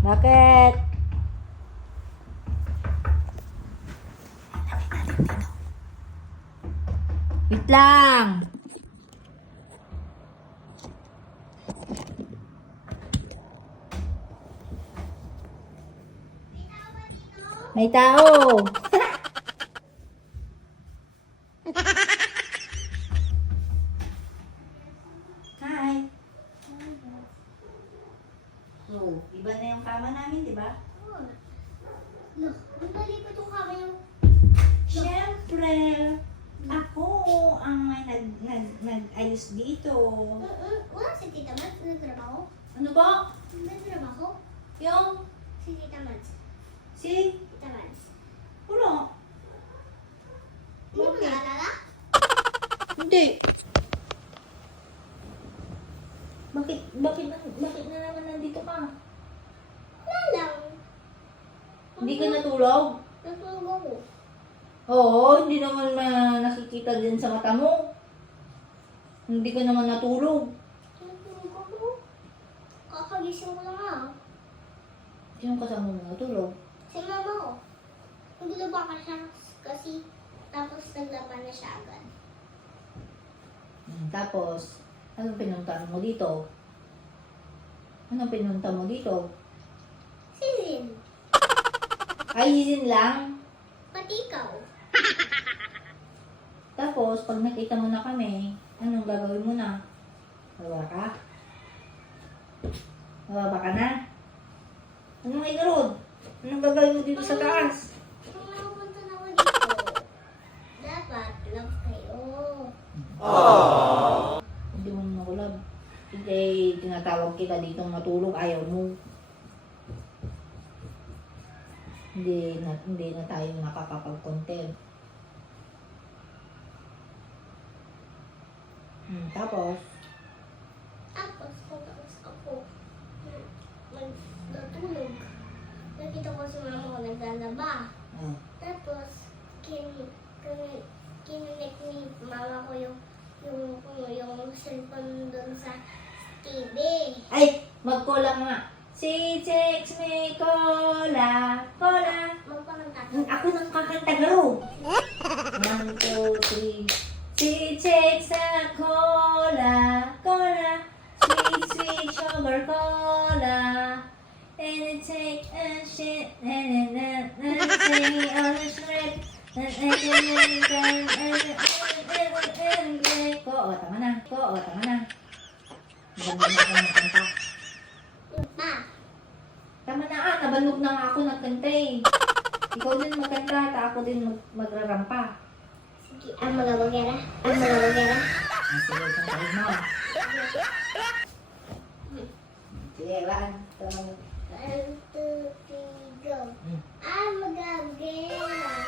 Bakit? Wait lang. May tao. Hi. So, iba na yung kama namin, di ba? Look, ang dali pa itong kama yung... Siyempre, ako ang may nag-ayos dito. Wala si Tita Mads, nagtrabaho. Ano ba? Nagtrabaho? Yung Si Tita Mads. si Tita Mads. Wala. Hindi mo naalala? Hindi. Bakit na naman nandito ka? Wala lang. Hindi ka natulog? Natulog ako. Oo, hindi naman nakikita din sa mata mo. Hindi ka naman natulog. Natulog ako. Kakagising ko lang ah. Sino kasama mo natulog? Si mama ko. Naglaba ka siya kasi tapos naglaban na siya agad. Tapos, anong pinuntahan mo dito? Anong pinunta mo dito? Si Zin. Ayusin lang. Pati ikaw. Tapos, pag nakita mo na kami, anong gagawin mo na? Bababa ka? Bababa ka na? Anong igarod? Anong gagawin mo dito sa taas? Kung napunta na ako dito, dapat love kayo. Hindi mo naman ako love. Hindi, tinatawag kita dito matulog, ayaw mo. Hindi na tayo nakakapag-content. Tapos, Tapos, pagkatapos ako natulog, nakita ko si mama ko naglalaba. Tapos, kininik ni mama ko yung cellphone doon sa TV. ay, mag-cola nga. Si Tex may cola, cola. Magpakanta. Ako nang kakanta garo. 1, 2, 3. Si Tex na cola, cola. Sweet, sweet sugar cola. And it take a shit, and sing on the strip. Ko, tama na. Tama na. Ganda na ako nagkanta. Pa, Tama na nabanog na nga ako nagkanta eh. Ikaw din magkanta, at ako din magrarampa. sige, ang mga bagera. Ang mga bagera. Sige, kantahin mo. Sige, Van. Tama. 1, 2, 3, go. Ang mga bagera.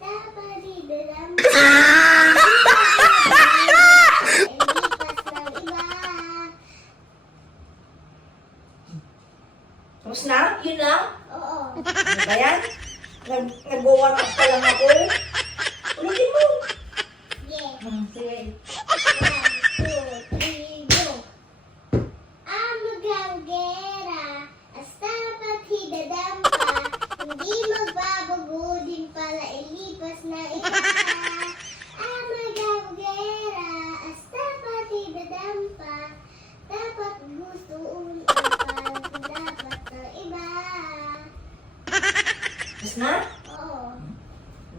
Basta palidalam. Lipas ng iba. Tapos na? Yun lang? Oo. Ano ba yan? Nag-warm up pa lang ako. Ulitin mo. Yeah. Sige. 1, 2, 3, go. Ang magagera, hasta paghidadampa, hindi magbabago din pala ilipas na iba. Ang magagera, hasta paghidadampa, dapat gusto ulit dapat ng iba. Tapos na? Oo.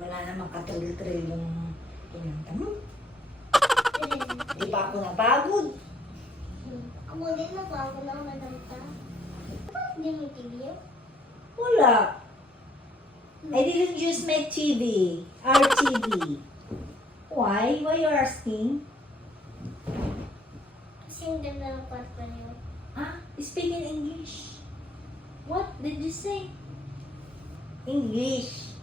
Wala namang katril-tril yung pinanta mo. Di pa ako napagod. Ako din na pa ako na madamta. Hindi mo tigil. Wala. I didn't use my TV. Our TV. Why? Why you asking? Kasi ang ganda ng kwarto niyo. Speak in English. What did you say? English.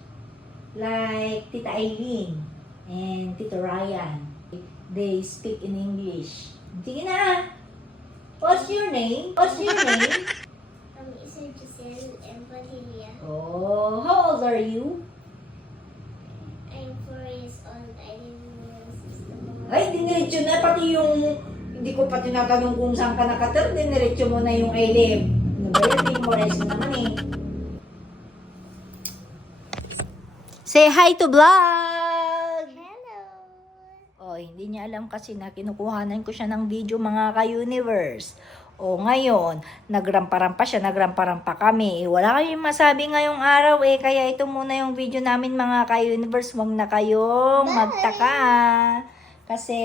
Like Tita Aileen and Tito Ryan. They speak in English. Sige na. What's your name? Isa Giselle and Padilla. Oh, how old are you? I'm 4 years old. I didn't know my sister. Ay, diniretso na pati Hindi ko pa tinatanong kung saan ka nakaturn, diniretso mo na yung I live. Ano ba yun? Memorize mo naman eh. Say hi to vlog! Hello! Oh, hindi niya alam kasi na kinukuhanan ko siya ng video mga ka-universe. O ngayon, nagrampa-rampa siya, nagrampa-rampa kami. Wala kayong masabi ngayong araw eh, kaya ito muna yung video namin mga ka-universe. Huwag na kayong Bye! magtaka. Kasi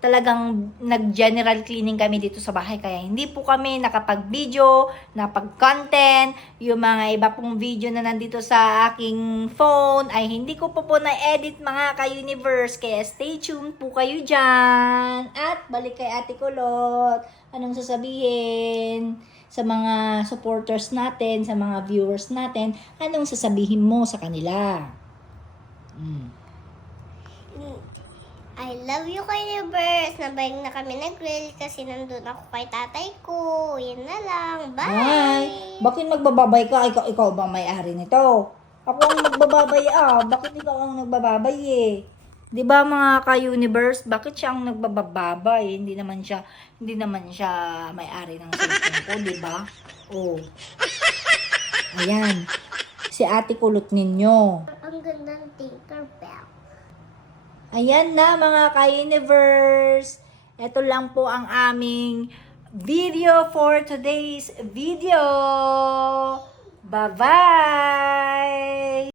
talagang nag-general cleaning kami dito sa bahay. Kaya hindi po kami nakapag-video, napag-content. Yung mga iba pong video na nandito sa aking phone ay hindi ko po na-edit mga ka-universe. Kaya stay tuned po kayo dyan. At balik kay Ate Kulot. Anong sasabihin sa mga supporters natin, sa mga viewers natin? Anong sasabihin mo sa kanila? I love you, Universe. Nabayag na kami nag-grill kasi nandun ako kay tatay ko. Yan na lang. Bye! Ay, bakit magbababay ka? Ikaw ba may-ari nito? Ako ang magbababay Bakit ikaw ang nagbababay eh? 'Di ba mga ka-universe, bakit siya ang nagbababay? Hindi naman siya may-ari ng cellphone ko, 'di ba? Oh. Ayan. Si Ate Kulot ninyo. Ang ganda ng Tinkerbell. Ayan na mga ka-universe. Ito lang po ang aming video for today's video. Bye-bye!